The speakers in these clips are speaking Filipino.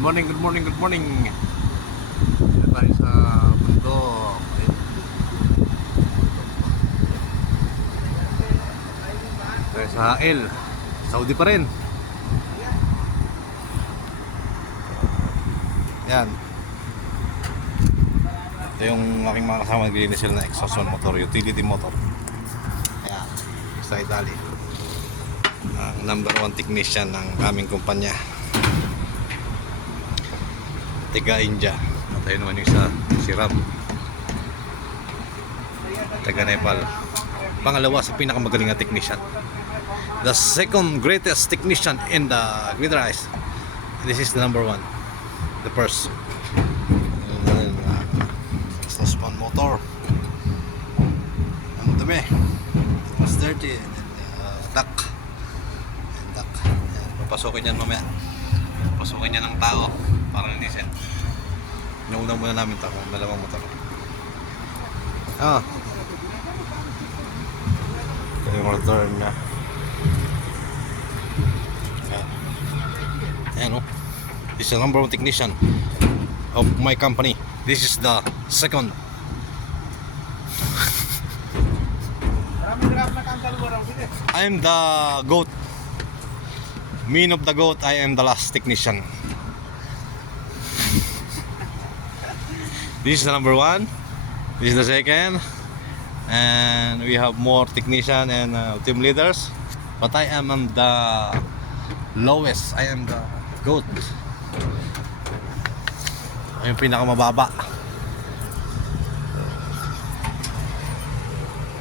Good morning, good morning, good morning. Dito tayo sa bundok. Tayo sa HL. Saudi pa rin. Yan. Ito yung aking mga kasama naglilinis sila ng exhaust motor, utility motor. Yan. Sa Italy. Ang number 1 technician ng aming kumpanya. Taga India. At ayun naman yung isa, si Ram. Taga Nepal. Pangalawa sa pinakamagaling na technician. The second greatest technician in the Great Rice. This is the number 1. The first. And then, suspan motor. Ang dumi. It's dirty. And then, duck. And duck. Yan, papasokin yan mamaya. Papasokin yan ng tao. Parang hindi siya. Inauna muna namin ito kung dalawang motor. Ito yung return na. Ayan o. This is the number 1 technician of my company. This is the second. I am the goat. Mean of the goat, I am the last technician. This is the number 1. This is the second. And we have more technician and team leaders. But I am the lowest. I am the goat. Ay yung pinakamababa.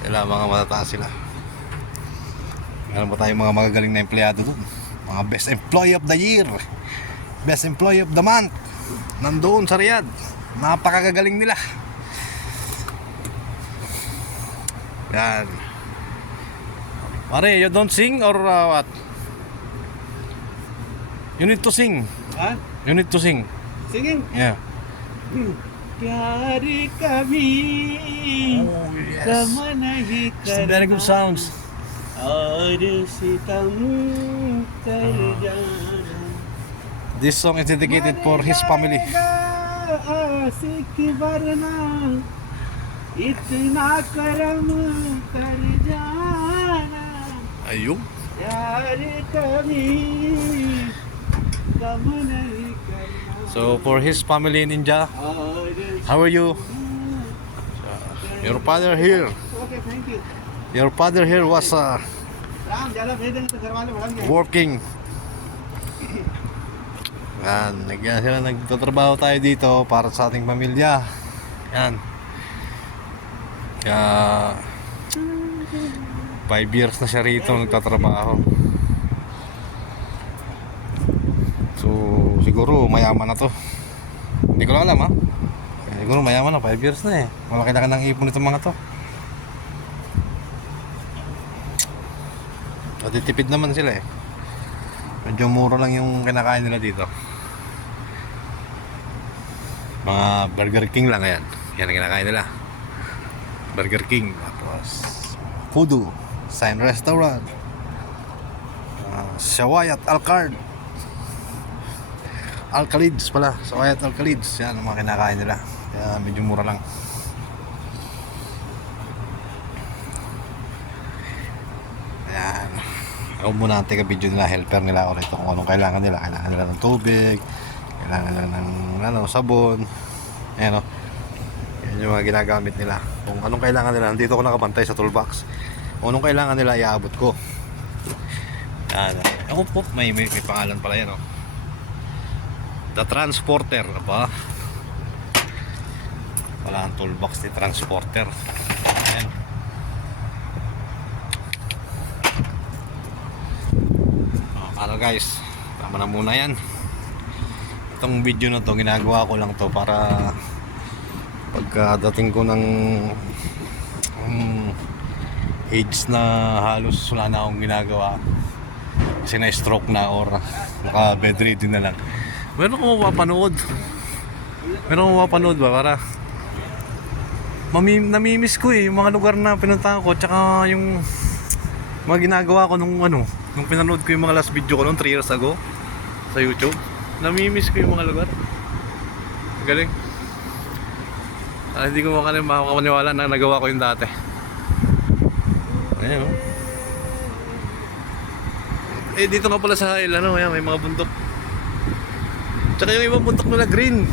Kailangan mga matataas sila. Meron ba tayong mga magagaling na empleyado dun? Mga best employee of the year, best employee of the month, nandoon sa Riyadh. Napakagagaling nila. Yan. Mare, you don't sing or what? You need to sing. Huh? You need to sing. Singing? Yeah. प्यार कभी Oh, yes. कम नहीं It's very good sounds. और सितम कर जाना This song is dedicated for his family. आशिक वरना इतना करम कर जाना Ayun. प्यार कभी कम नहीं करना So for his family in India, और how are you? Your father here. Okay thank you Your father here was Ram ज्यादा भेज देंगे तो घर वाले भड़क जाएंगे working. Yan, nagtatrabaho tayo dito para sa ating pamilya. Yan. Kaya 5 years na siya rito nagtatrabaho. So siguro mayaman na to. Hindi ko lang alam ha. Siguro mayaman na, 5 years na eh. Malaki na ka ng ipon itong mga to. Natitipid naman sila eh. Medyo mura lang yung kinakain nila dito. Mga Burger King lang yan. Yan ang kinakain nila. Burger King. Tapos Fudu, Sign Restaurant, Shawayat Al-Card, Al-Khalids pala. Shawayat Al-Khalids. Yan ang mga kinakain nila. Kaya medyo mura lang. Ayan. Ako muna ang taga-video nila, helper nila ako rito kung anong kailangan nila. Kailangan nila ng tubig, kailangan nila ng sabon. Ayan o. Yan yung mga ginagamit nila. Kung anong kailangan nila, nandito ako nakabantay sa toolbox. Kung anong kailangan nila, iaabot ko. Yan. Ako po, may pangalan pala yan o. The Transporter. Aba? Wala ang toolbox ni Transporter. Ayan. Ano guys, tama na muna yan. Itong video na to, ginagawa ko lang to para pagkadating ko ng age na halos wala na akong ginagawa kasi na-stroke na or naka-bedridden na lang. Meron akong mapapanood. Ba para namimiss ko eh yung mga lugar na pinuntahan ko, tsaka yung mga ginagawa ko nung pinanood ko yung mga last video ko noong 3 years ago sa YouTube. Namimiss ko yung mga lugar. Galing. Hindi ko makapaniwala na nagawa ko yung dati. Ayun. Oh. Eh dito nga pala sa Hill, ano, ayan, may mga bundok. Tsaka yung ibang bundok nila green.